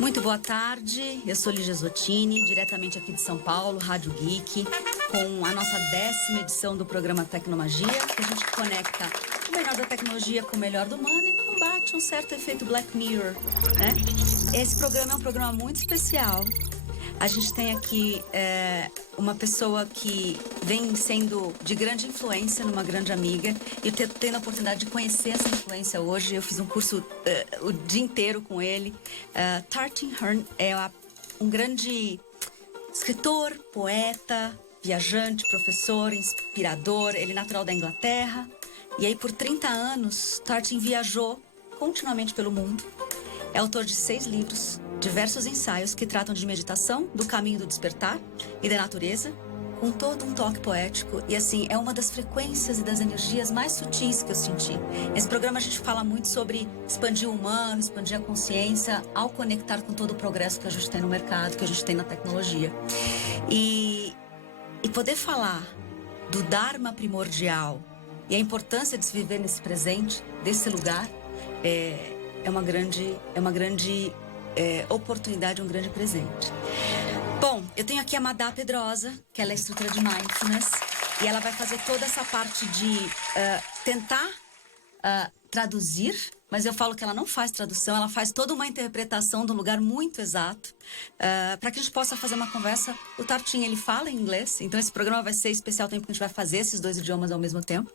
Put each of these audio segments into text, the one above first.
Muito boa tarde, eu sou Lígia Zottini, diretamente aqui de São Paulo, Rádio Geek, com a nossa 10ª edição do programa Tecnomagia, que a gente conecta o melhor da tecnologia com o melhor do humano e combate um certo efeito Black Mirror, né? Esse programa é um programa muito especial. A gente tem aqui uma pessoa que vem sendo de grande influência numa grande amiga. E eu tendo a oportunidade de conhecer essa influência hoje. Eu fiz um curso o dia inteiro com ele. Tarchin é um grande escritor, poeta, viajante, professor, inspirador. Ele é natural da Inglaterra. E aí, por 30 anos, Tarchin viajou continuamente pelo mundo. É autor de 6 livros, diversos ensaios que tratam de meditação, do caminho do despertar e da natureza, com todo um toque poético. E assim, é uma das frequências e das energias mais sutis que eu senti. Nesse programa a gente fala muito sobre expandir o humano, expandir a consciência, ao conectar com todo o progresso que a gente tem no mercado, que a gente tem na tecnologia. E poder falar do Dharma primordial e a importância de se viver nesse presente, desse lugar, é uma grande oportunidade, um grande presente. Bom, eu tenho aqui a Madá Pedrosa, que ela é instrutora de Mindfulness, e ela vai fazer toda essa parte de tentar traduzir, mas eu falo que ela não faz tradução, ela faz toda uma interpretação de um lugar muito exato, para que a gente possa fazer uma conversa. O Tarchin, ele fala em inglês, então esse programa vai ser especial, tempo que a gente vai fazer esses 2 idiomas ao mesmo tempo.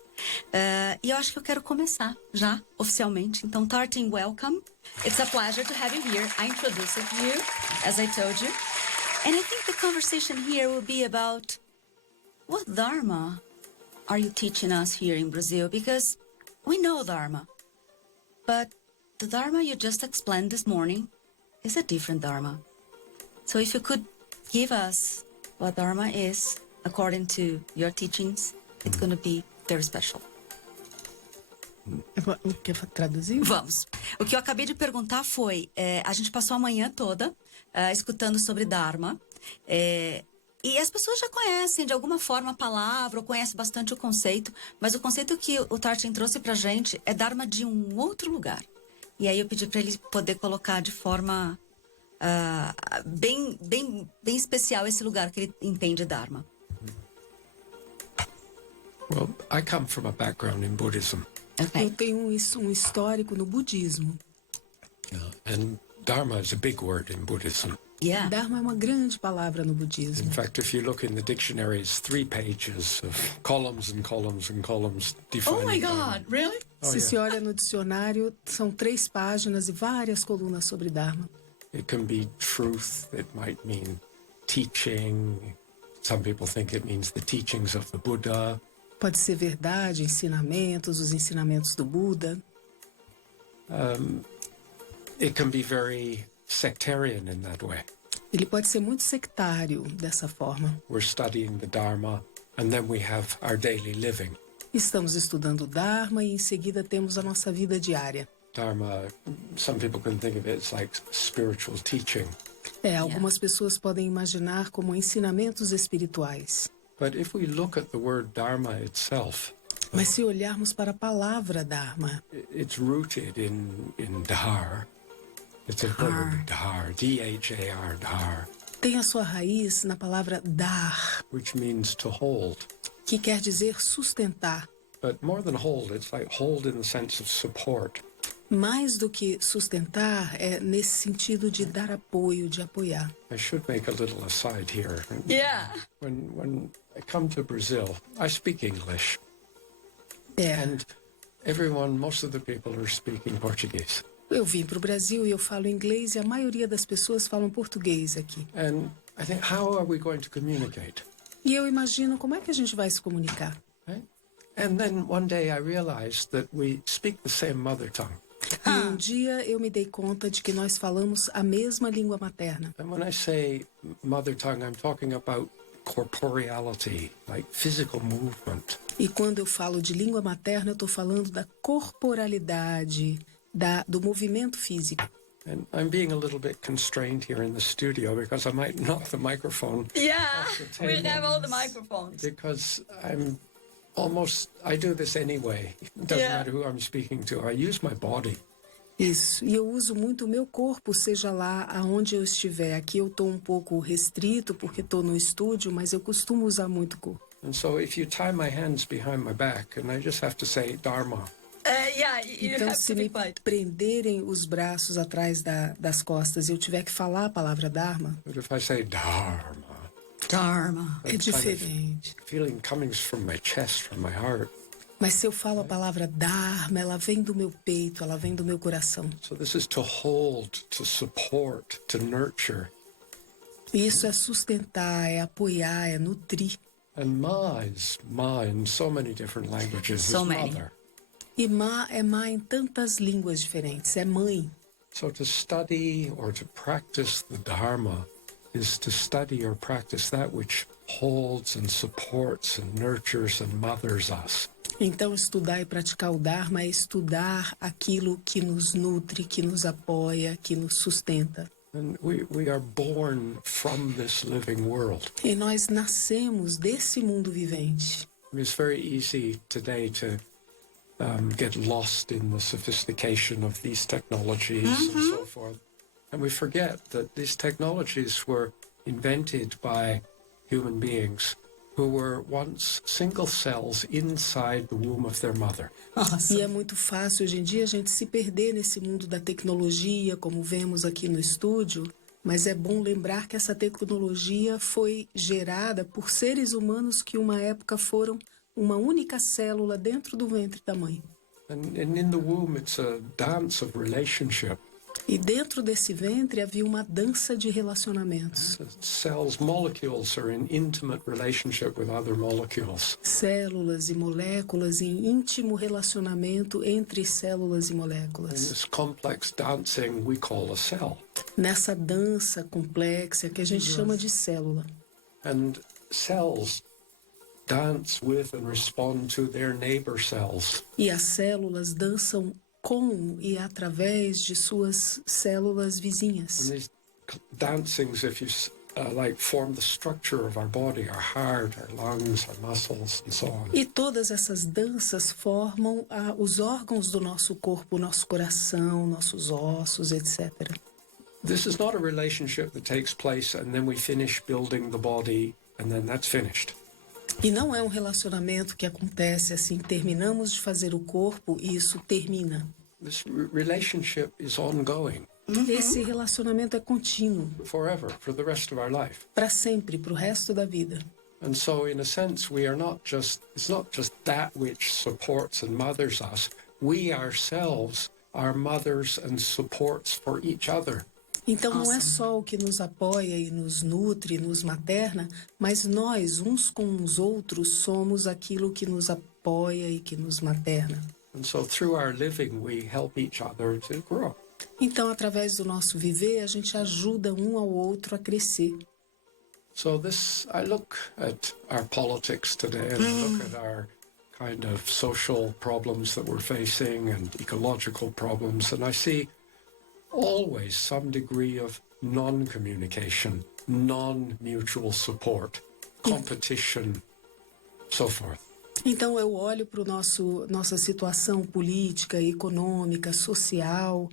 E eu acho que eu quero começar já, oficialmente. Então, Tarchin, welcome. It's a pleasure to have you here. I introduced you, as I told you. And I think the conversation here will be about what Dharma are you teaching us here in Brazil? Because we know Dharma, but the Dharma you just explained this morning is a different Dharma. So if you could give us what Dharma is, according to your teachings, it's going to be very special. Quer traduzir? Vamos. O que eu acabei de perguntar foi, a gente passou a manhã toda escutando sobre Dharma, e as pessoas já conhecem de alguma forma a palavra, ou conhecem bastante o conceito, mas o conceito que o Tarchin trouxe pra gente é Dharma de um outro lugar. E aí eu pedi para ele poder colocar de forma bem especial esse lugar que ele entende Dharma. Well, I come from a background in Buddhism. Okay. Eu tenho um histórico no budismo. And Dharma is a big word in Buddhism. Yeah. Dharma é uma grande palavra no budismo. In fact, if you look in the dictionaries, 3 pages of columns and columns and columns defining. Oh my Dharma. God, really? Se olha no dicionário, são 3 páginas e várias colunas sobre Dharma. It can be truth, it might mean teaching. Some people think it means the teachings of the Buddha. Pode ser verdade, ensinamentos, os ensinamentos do Buda. It can be very sectarian in that way. Ele pode ser muito sectário dessa forma. We're studying the Dharma and then we have our daily living. Estamos estudando o Dharma e em seguida temos a nossa vida diária. Dharma, some people can think of it as like spiritual teaching. Algumas pessoas podem imaginar como ensinamentos espirituais. But if we look at the word Dharma itself, mas se olharmos para a palavra Dharma, it's rooted in Dhar. It's a verb, Dhar, D-H-A-R, Dhar. Tem a sua raiz na palavra dar, which means to hold. Que quer dizer sustentar. But more than hold, it's like hold in the sense of support. Mais do que sustentar, é nesse sentido de dar apoio, de apoiar. I should make a little aside here. Yeah. When I come to Brazil, I speak English. And most of the people are speaking Portuguese. Eu vim para o Brasil e eu falo inglês e a maioria das pessoas falam português aqui. And I think, how are we going to communicate? E eu imagino como é que a gente vai se comunicar. Right? And then one day I realized that we speak the same mother tongue. E dia eu me dei conta de que nós falamos a mesma língua materna. And when I say mother tongue, I'm talking about corporeality, like physical movement. E quando eu falo de língua materna, eu estou falando da corporalidade, do movimento físico. And I'm being a little bit constrained here in the studio because I might knock the microphone. Yeah, off the table. we have all the microphones. Because I do this anyway. It doesn't matter who I'm speaking to. I use my body. Isso. E eu uso muito o meu corpo, seja lá aonde eu estiver. Aqui eu estou um pouco restrito porque estou no estúdio, mas eu costumo usar muito o corpo. And so if you tie my hands behind my back, and I just have to say Dharma. Então, se me prenderem os braços atrás das costas e eu tiver que falar a palavra Dharma, But if I say Dharma, é diferente. feeling coming from my chest, from my heart. Mas se eu falo a palavra Dharma, ela vem do meu peito, ela vem do meu coração. So this is to hold, to support, to nurture. E isso é sustentar, é apoiar, é nutrir. And Ma is Ma in so many different languages. So is many. mother. E Ma é Ma em tantas línguas diferentes, é mãe. So to study or to practice the Dharma is to study or practice that which holds and supports and nurtures and mothers us. Então, estudar e praticar o Dharma é estudar aquilo que nos nutre, que nos apoia, que nos sustenta. And we are born from this living world. E nós nascemos desse mundo vivente. It's very easy today to get lost in the sophistication of these technologies and so forth. And we forget that these technologies were invented by human beings who were once single cells inside the womb of their mother. E é muito fácil hoje em dia a gente se perder nesse mundo da tecnologia, como vemos aqui no estúdio, mas é bom lembrar que essa tecnologia foi gerada por seres humanos que uma época foram uma única célula dentro do ventre da mãe. And in the womb, it's a dance of relationship. E dentro desse ventre havia uma dança de relacionamentos. Cells, molecules are in intimate relationship with other molecules. Células e moléculas em íntimo relacionamento entre células e In moléculas. this complex dancing we call a cell. Nessa dança complexa que a gente chama de célula. And cells dance with and respond to their neighbor cells. E as células dançam com e através de suas células And vizinhas. these dancings, if you like, form the structure of our body, our heart, our lungs, our muscles, and so on. E todas essas danças formam os órgãos do nosso corpo, nosso coração, nossos ossos, etc. This is not a relationship that takes place and then we finish building the body and then that's finished. E não é um relacionamento que acontece assim, terminamos de fazer o corpo e isso termina. This relationship is ongoing Esse relacionamento é contínuo, forever, for the rest of our life. para sempre, para o resto da vida. And so, in a sense, we are not just, it's not just that which supports and mothers us. We ourselves are mothers and supports for each other. Então não é só o que nos apoia e nos nutre, nos materna, mas nós, uns com os outros, somos aquilo que nos apoia e que nos materna. And so through our living, we help each other to grow. Então, através do nosso viver, a gente ajuda um ao outro a crescer. So this, I look at our politics today and I look at our kind of social problems that we're facing and ecological problems, and I see always some degree of non-communication, non-mutual support, competition, so forth. Então eu olho para nossa situação política, econômica, social.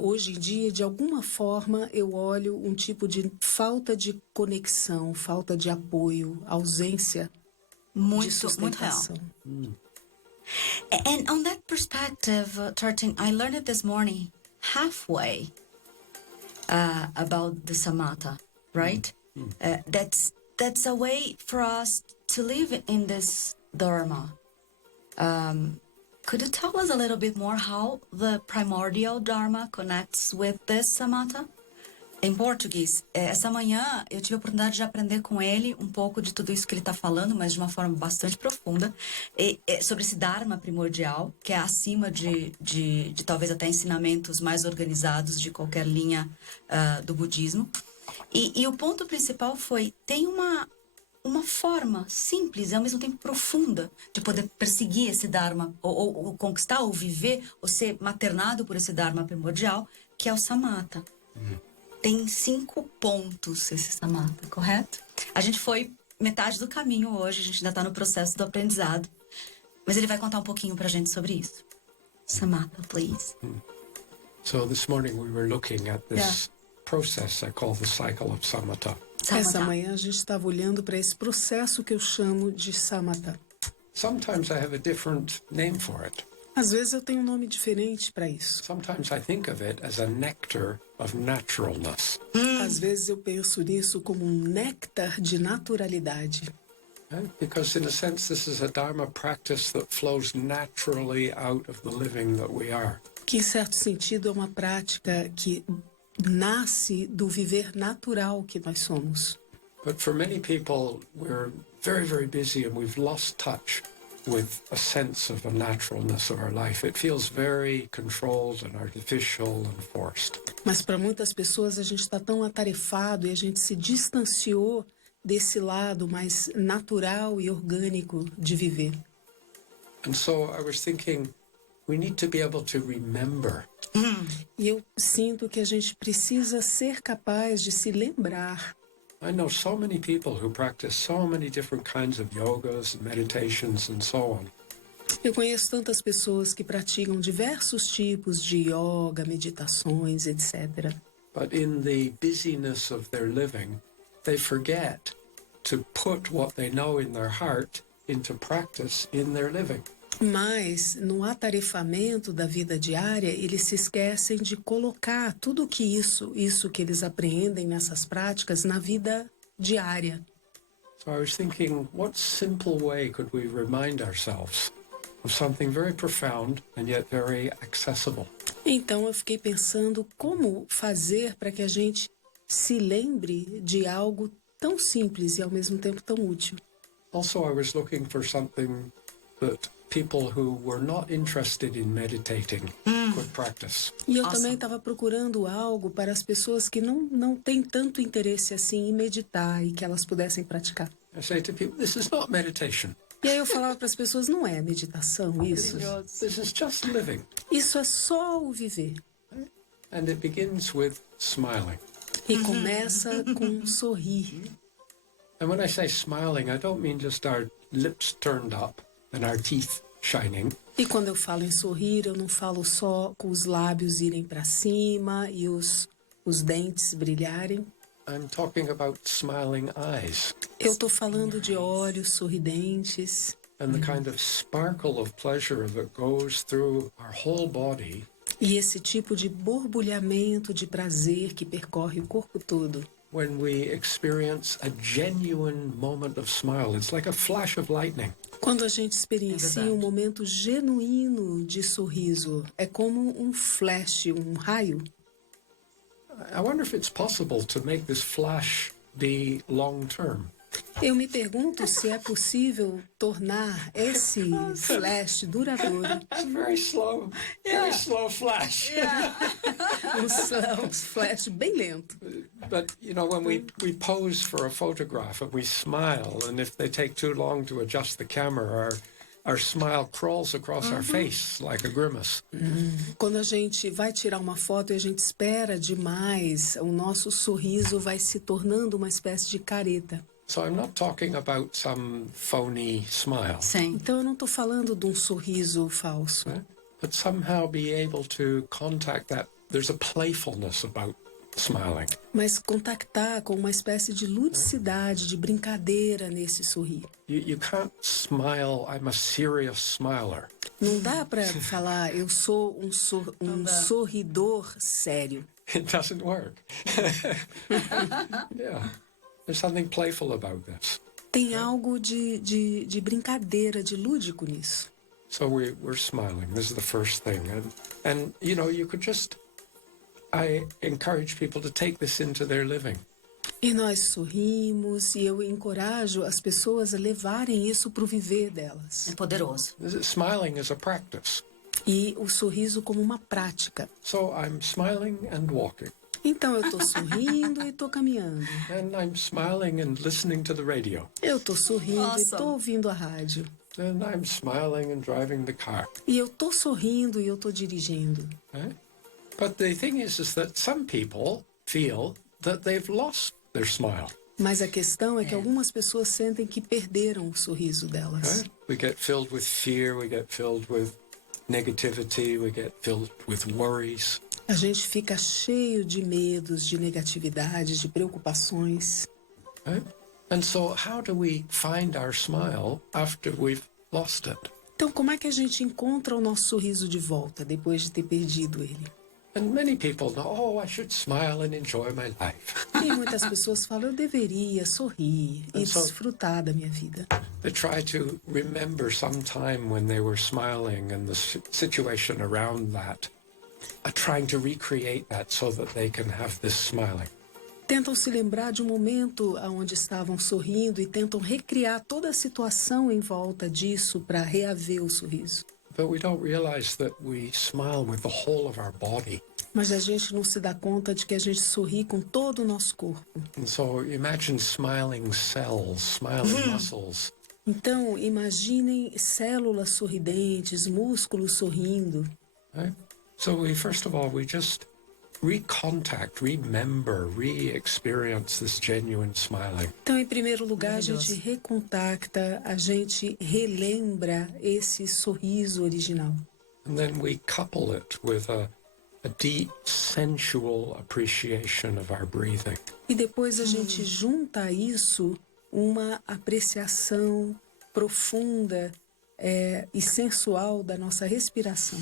Hoje em dia, de alguma forma, eu olho um tipo de falta de conexão, falta de apoio, ausência de sustentação. And on that perspective, Tarchin, I learned it this morning, halfway, about the samatha, right? That's a way for us to live in this Dharma. Could you tell us a little bit more how the primordial Dharma connects with this samatha? Em português, essa manhã eu tive a oportunidade de aprender com ele um pouco de tudo isso que ele está falando, mas de uma forma bastante profunda, sobre esse Dharma primordial, que é acima de talvez até ensinamentos mais organizados de qualquer linha do budismo. E o ponto principal foi, tem uma forma simples e ao mesmo tempo profunda de poder perseguir esse Dharma, ou conquistar, ou viver, ou ser maternado por esse Dharma primordial, que é o samatha. Tem 5 pontos esse samatha, correto? A gente foi metade do caminho hoje, a gente ainda está no processo do aprendizado, mas ele vai contar um pouquinho pra gente sobre isso. Samatha, please. So this morning we were looking at this process I call the cycle of Samatha. Essa manhã a gente estava olhando para esse processo que eu chamo de Samatha. Sometimes I have a different name for it. Às vezes eu tenho um nome diferente para isso. Sometimes I think of it as a nectar of naturalness. Às vezes eu penso nisso como um néctar de naturalidade. Because in a sense this is a Dharma practice that flows naturally out of the living that we are. Que em certo sentido é uma prática que nasce do viver natural que nós somos. But for many people, we're very, very busy and we've lost touch with a sense of the naturalness of our life. It feels very controlled and artificial and forced. Mas para muitas pessoas a gente está tão atarefado e a gente se distanciou desse lado mais natural e orgânico de viver. And so I was thinking, we need to be able to remember. E eu sinto que a gente precisa ser capaz de se lembrar. I know so many people who practice so many different kinds of yogas and meditations and so on. Eu conheço tantas pessoas que praticam diversos tipos de yoga, meditações, etc. But in the busyness of their living, they forget to put what they know in their heart into practice in their living. Mas, no atarefamento da vida diária, eles se esquecem de colocar tudo que isso que eles apreendem nessas práticas na vida diária. So I was thinking, what simple way could we remind ourselves of something very profound and yet very accessible? Então, eu fiquei pensando como fazer para que a gente se lembre de algo tão simples e ao mesmo tempo tão útil. Also, I was looking for something that people who were not interested in meditating could practice. E eu também estava procurando algo para as pessoas que não têm tanto interesse assim em meditar e que elas pudessem praticar. I say to people, this is not meditation. E aí eu falava para as pessoas, não é meditação isso. This is just living. Isso é só o viver. And it begins with smiling. E começa com um sorrir. And when I say smiling, I don't mean just our lips turned up and our teeth shining. E quando eu falo em sorrir, eu não falo só com os lábios irem para cima e os dentes brilharem. I'm talking about smiling eyes. Eu estou falando de olhos sorridentes. And the kind of sparkle of pleasure that goes through our whole body. E esse tipo de borbulhamento de prazer que percorre o corpo todo. When we experience a genuine moment of smile, it's like a flash of lightning. Quando a gente experiencia um momento genuíno de sorriso, é como um flash, um raio. I wonder if it's possible to make this flash be long term. Eu me pergunto se é possível tornar esse flash duradouro. It's a very slow flash. Um flash bem lento. But, you know, when we pose for a photograph and we smile, and if they take too long to adjust the camera, our smile crawls across our face like a grimace. Quando a gente vai tirar uma foto e a gente espera demais, o nosso sorriso vai se tornando uma espécie de careta. So I'm not talking about some phony smile. Sim. Então eu não estou falando de um sorriso falso. But somehow be able to contact that. There's a playfulness about smiling. Mas contactar com uma espécie de ludicidade, de brincadeira nesse sorrir. You can't smile, I'm a serious smiler. Não dá para falar, eu sou um sorridor sério. It doesn't work. Yeah. There's something playful about this. Tem algo de brincadeira, de lúdico nisso. So we're smiling. This is the first thing. And you know, you could just... I encourage people to take this into their living. E nós sorrimos e eu encorajo as pessoas a levarem isso para o viver delas. É poderoso. Smiling is a practice. E o sorriso como uma prática. So I'm smiling and walking. Então eu estou sorrindo e estou caminhando. And I'm smiling and listening to the radio. Eu estou sorrindo e estou ouvindo a rádio. And I'm smiling and driving the car. E eu estou sorrindo e eu estou dirigindo. But the thing is that some people feel that they've lost their smile. Mas a questão é que algumas pessoas sentem que perderam o sorriso delas. We get filled with fear, we get filled with negativity, we get filled with worries. A gente fica cheio de medos, de negatividades, de preocupações. Right? And so how do we find our smile after we've lost it? Então, como é que a gente encontra o nosso sorriso de volta depois de ter perdido ele? And many people know, oh, I should smile and enjoy my life. E muitas pessoas falam, eu deveria sorrir e desfrutar da minha vida. They try to remember some time when they were smiling and the situation around that, trying to recreate that so that they can have this smiling. Tentam se lembrar de um momento onde estavam sorrindo e tentam recriar toda a situação em volta disso para reaver o sorriso. But we don't realize that we smile with the whole of our body. Mas a gente não se dá conta de que a gente sorri com todo o nosso corpo. And so imagine smiling cells, smiling muscles. Então, imaginem células sorridentes, músculos sorrindo. Right? So first of all, we just recontact, remember, re-experience this genuine smiling. Então, em primeiro lugar, a gente recontacta, a gente relembra esse sorriso original. And then we couple it with a deep sensual appreciation of our breathing. E depois a gente junta a isso uma apreciação profunda e sensual da nossa respiração.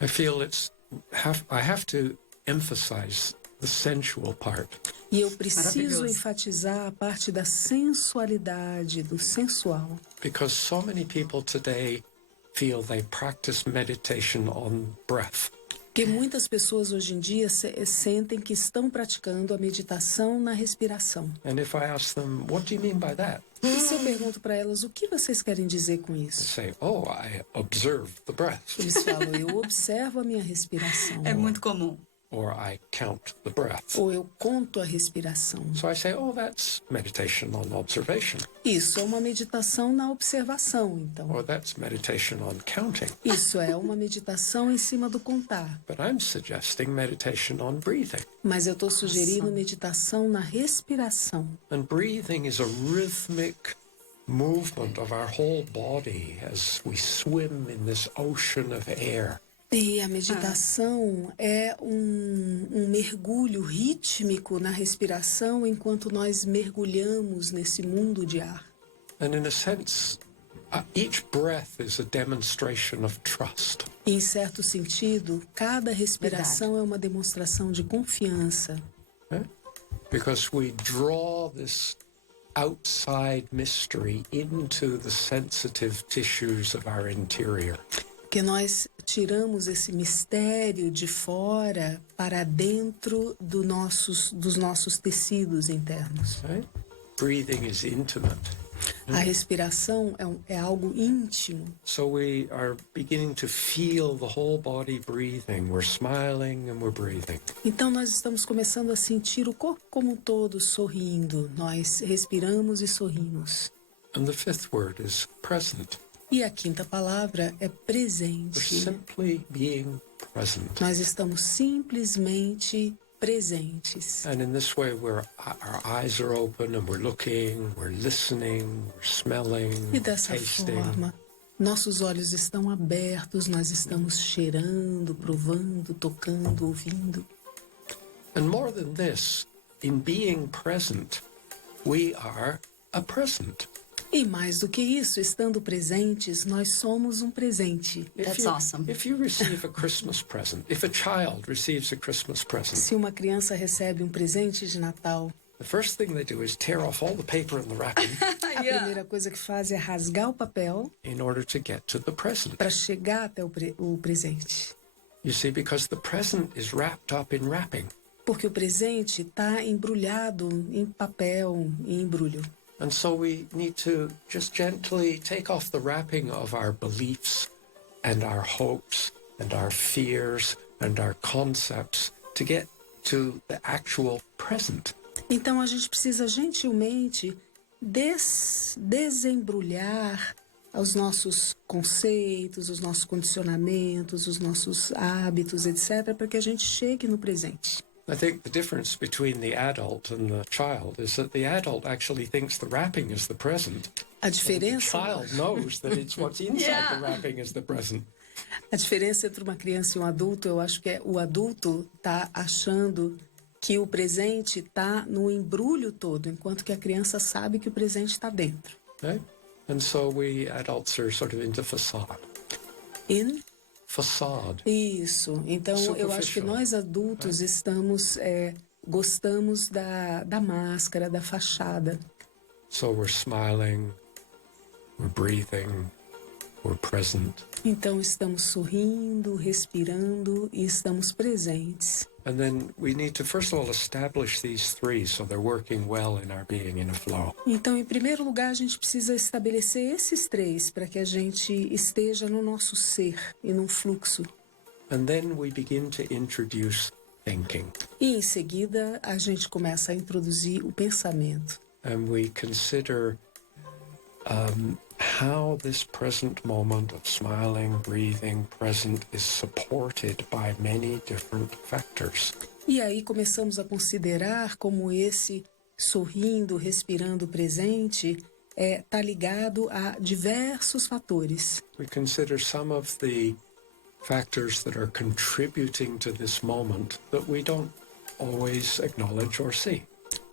I feel I have to emphasize the sensual part. E eu preciso enfatizar a parte da sensualidade, do sensual. Because so many people today feel they practice meditation on breath. Porque muitas pessoas hoje em dia sentem que estão praticando a meditação na respiração. And if I ask them, what do you mean by that? E se eu pergunto para elas, o que vocês querem dizer com They isso? say, oh, I observe the breath. Eles falam, eu observo a minha respiração. É muito comum. Or I count the breath. Ou eu conto a respiração. So I say, oh, that's meditation on observation. Isso é uma meditação na observação, então. Or that's meditation on counting. Isso é uma meditação em cima do contar. But I'm suggesting meditation on breathing. Mas eu estou sugerindo meditação na respiração. And breathing is a rhythmic movement of our whole body as we swim in this ocean of air. E a meditação é um mergulho rítmico na respiração enquanto nós mergulhamos nesse mundo de ar. And in a sense, each breath is a demonstration of trust. Em certo sentido, cada respiração é uma demonstração de confiança. Yeah? Because we draw this outside mystery into the sensitive tissues of our interior. Que nós tiramos esse mistério de fora para dentro dos nossos tecidos internos. Right? Breathing is intimate. A respiração é algo íntimo. So we are beginning to feel the whole body breathing. We're smiling and we're breathing. Então nós estamos começando a sentir o corpo como um todo sorrindo. Nós respiramos e sorrimos. And the fifth word is present. E a quinta palavra é We're presente. simply being present. Nós estamos simplesmente presentes. And in this way, our eyes are open and we're looking, we're listening, we're smelling, E dessa tasting. forma, nossos olhos estão abertos, nós estamos cheirando, provando, tocando, ouvindo. And more than this, in being present, we are a present. E mais do que isso, estando presentes, nós somos um presente. That's awesome. If you receive a Christmas present, if a child receives a Christmas present, Se uma criança recebe um presente de Natal, the first thing they do is tear off all the paper and the wrapping a primeira coisa que faz é rasgar o papel in order to get to the present. para chegar até o presente. You see, because the present is wrapped up in wrapping. Porque o presente está embrulhado em papel, em embrulho. And so we need to just gently take off the wrapping of our beliefs and our hopes and our fears and our concepts to get to the actual present. Então a gente precisa gentilmente desembrulhar os nossos conceitos, os nossos condicionamentos, os nossos hábitos, etc., para que a gente chegue no presente. I think the difference between the adult and the child is that the adult actually thinks the wrapping is the present. A The diferença, child knows that it's what's inside the wrapping is the present. A diferença entre uma criança e um adulto, eu acho que é o adulto tá achando que o presente está no embrulho todo, enquanto que a criança sabe que o presente está dentro. Right? And so we adults are sort of into facade. In? Facade. Isso. Então, eu acho que nós adultos estamos gostamos da máscara, da fachada. So we're smiling, we're breathing, we're present. Então, estamos sorrindo, respirando e estamos presentes. And then we need to, first of all, establish these three so they're working well in our being, in a flow. Então, em primeiro lugar, a gente precisa estabelecer esses três para que a gente esteja no nosso ser e num fluxo. And then we begin to introduce thinking. E em seguida, a gente começa a introduzir o pensamento. And we consider how this present moment of smiling, breathing, present is supported by many different factors. E aí começamos a considerar como esse sorrindo, respirando presente está ligado a diversos fatores. We consider some of the factors that are contributing to this moment that we don't always acknowledge or see.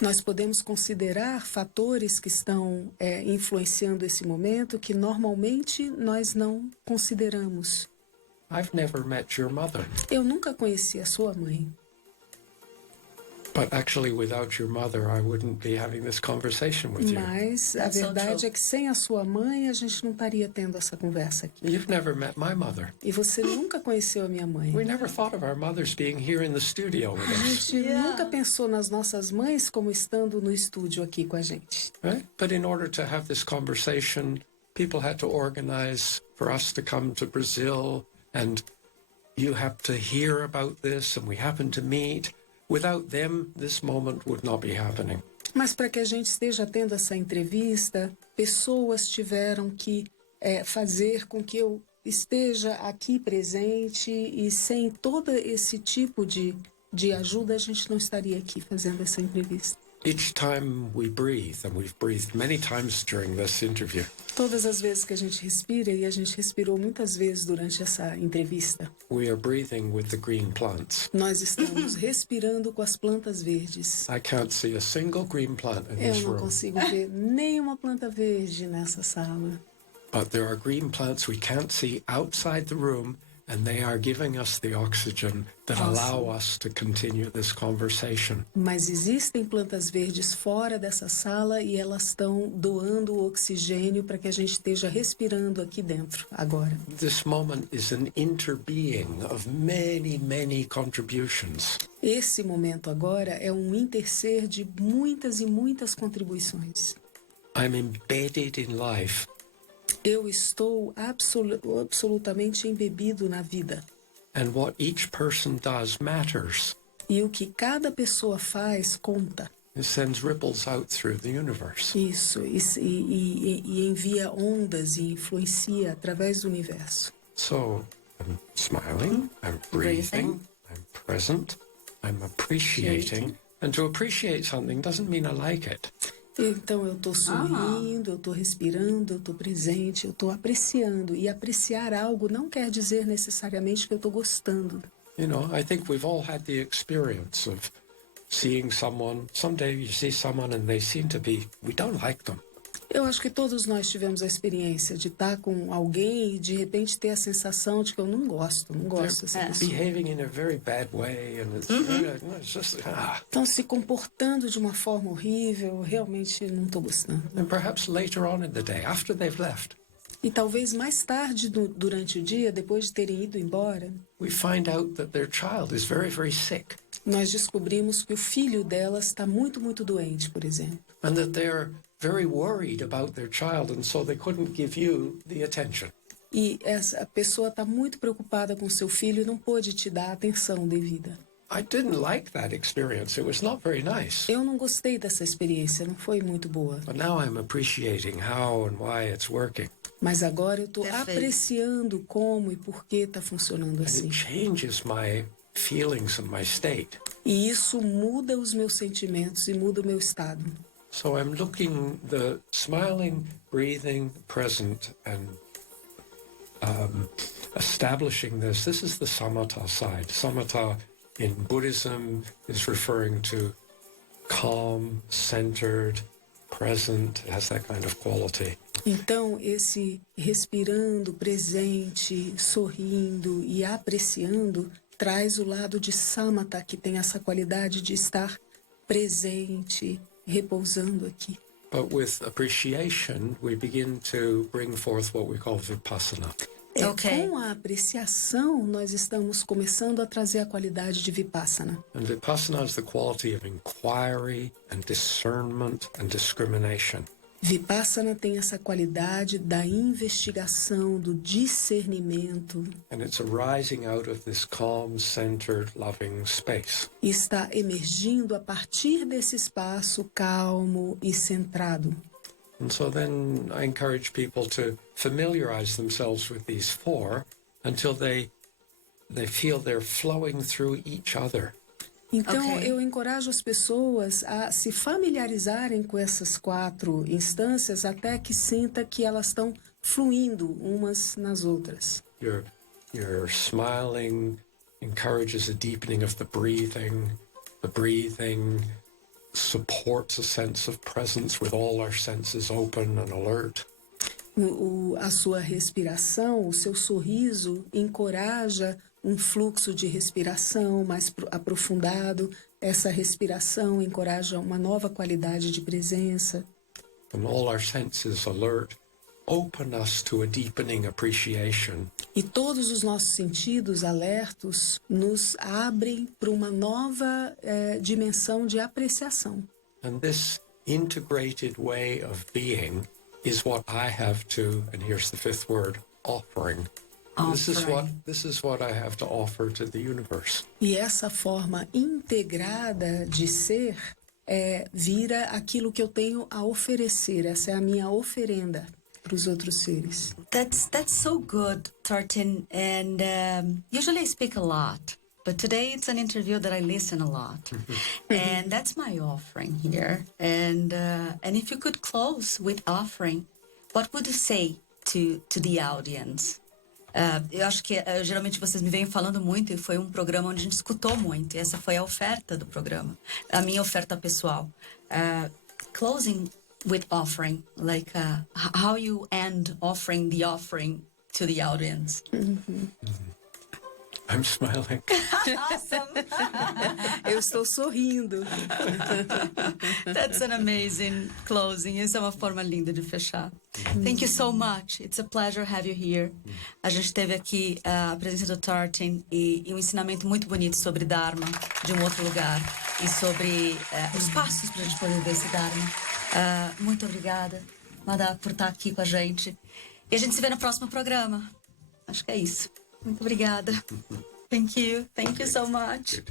Nós podemos considerar fatores que estão influenciando esse momento que normalmente nós não consideramos. I've never met your mother. Eu nunca conheci a sua mãe. But actually, without your mother, I wouldn't be having this conversation with you. Mas a That's so verdade true. é que sem a sua mãe a gente não estaria tendo essa conversa aqui. You've never met my mother. E você nunca conheceu a minha mãe. We never thought of our mothers being here in the studio with A us. gente nunca pensou nas nossas mães como estando no estúdio aqui com a gente. Right? But in order to have this conversation, people had to organize for us to come to Brazil, and you have to hear about this, and we happen to meet. Without them, this moment would not be happening. Mas para que a gente esteja tendo essa entrevista, pessoas tiveram que fazer com que eu esteja aqui presente, e sem todo esse tipo de ajuda a gente não estaria aqui fazendo essa entrevista. Each time we breathe, and we've breathed many times during this interview, Todas as vezes que a gente respira, e a gente respirou muitas vezes durante essa entrevista, we are breathing with the green plants. nós estamos respirando com as plantas verdes. I can't see a single green plant in this Eu não room, consigo ver nenhuma planta verde nessa sala. but there are green plants we can't see outside the room, and they are giving us the oxygen that allow us to continue this conversation. Mas existem plantas verdes fora dessa sala e elas estão doando o oxigênio para que a gente esteja respirando aqui dentro, agora. This moment is an interbeing of many, many contributions. Esse momento agora é um interser de muitas e muitas contribuições. I'm embedded in life. Eu estou absolutamente embebido na vida. And what each person does matters. E o que cada pessoa faz conta. It sends ripples out through the universe. Isso, e envia ondas e influencia através do universo. So I'm smiling, I'm breathing, I'm present, I'm appreciating. And to appreciate something doesn't mean I like it. Então eu estou sorrindo, eu estou respirando, eu estou presente, eu estou apreciando. E apreciar algo não quer dizer necessariamente que eu estou gostando. You know, I think we've all had the experience of seeing someone. Someday you see someone and they seem to be, we don't like them. Eu acho que todos nós tivemos a experiência de estar com alguém e de repente ter a sensação de que eu não gosto dessa pessoa. Behaving in a very bad way, and it's just, Estão se comportando de uma forma horrível, eu realmente não estou gostando. And perhaps later on in the day, after they've left, E talvez mais tarde durante o dia, depois de terem ido embora, we find out that their child is very, very sick, nós descobrimos que o filho delas está muito, muito doente, por exemplo. and that they're very worried about their child, and so they couldn't give you the attention. E essa pessoa está muito preocupada com seu filho e não pôde te dar a atenção devida. I didn't like that experience. It was not very nice. Eu não gostei dessa experiência, não foi muito boa. But now I'm appreciating how and why it's working. Mas agora eu estou Perfeito. apreciando como e por que está funcionando And assim. it changes my feelings and my state. E isso muda os meus sentimentos e muda o meu estado. So I'm looking, the smiling, breathing, present, and establishing this. This is the Samatha side. Samatha in Buddhism is referring to calm, centered, present. It has that kind of quality. Então, esse respirando, presente, sorrindo e apreciando traz o lado de Samatha, que tem essa qualidade de estar presente, repousando aqui. But with appreciation, we begin to bring forth what we call vipassana. Okay. Com a apreciação, nós estamos começando a trazer a qualidade de Vipassana. And vipassana is the quality of inquiry and discernment and discrimination. Vipassana tem essa qualidade da investigação, do discernimento. And it's arising out of this calm, centered, loving space. E está emergindo a partir desse espaço calmo e centrado. And so then I encourage people to familiarize themselves with these four until they feel they're flowing through each other. Então, Ok. eu encorajo as pessoas a se familiarizarem com essas 4 instâncias até que sinta que elas estão fluindo umas nas outras. Your smiling encourages a deepening of the breathing. The breathing supports a sense of presence with all our senses open and alert. A sua respiração, o seu sorriso encoraja um fluxo de respiração mais aprofundado. Essa respiração encoraja uma nova qualidade de presença. And all our senses alert open us to a deepening appreciation. E todos os nossos sentidos alertos nos abrem para uma nova dimensão de apreciação. And this integrated way of being is what I have to, and here's the 5th word, offering. This is what I have to offer to the universe. E essa forma integrada de ser vira aquilo que eu tenho a oferecer. Essa é a minha oferenda para os outros seres. That's so good, Tarchin. And usually I speak a lot, but today it's an interview that I listen a lot, and that's my offering here. And if you could close with offering, what would you say to the audience? Eu acho que geralmente vocês me vêm falando muito e foi um programa onde a gente escutou muito. E essa foi a oferta do programa, a minha oferta pessoal. Closing with offering, like how you end offering the offering to the audience. I'm smiling. Awesome. Eu estou sorrindo. That's an amazing closing. Essa é uma forma linda de fechar. Thank you so much. It's a pleasure to have you here. A gente teve aqui a presença do Tarchin e um ensinamento muito bonito sobre Dharma, de um outro lugar, e sobre os passos para a gente poder ver esse Dharma. Muito obrigada, Madá, por estar aqui com a gente. E a gente se vê no próximo programa. Acho que é isso. Muito obrigada. Thank you so much.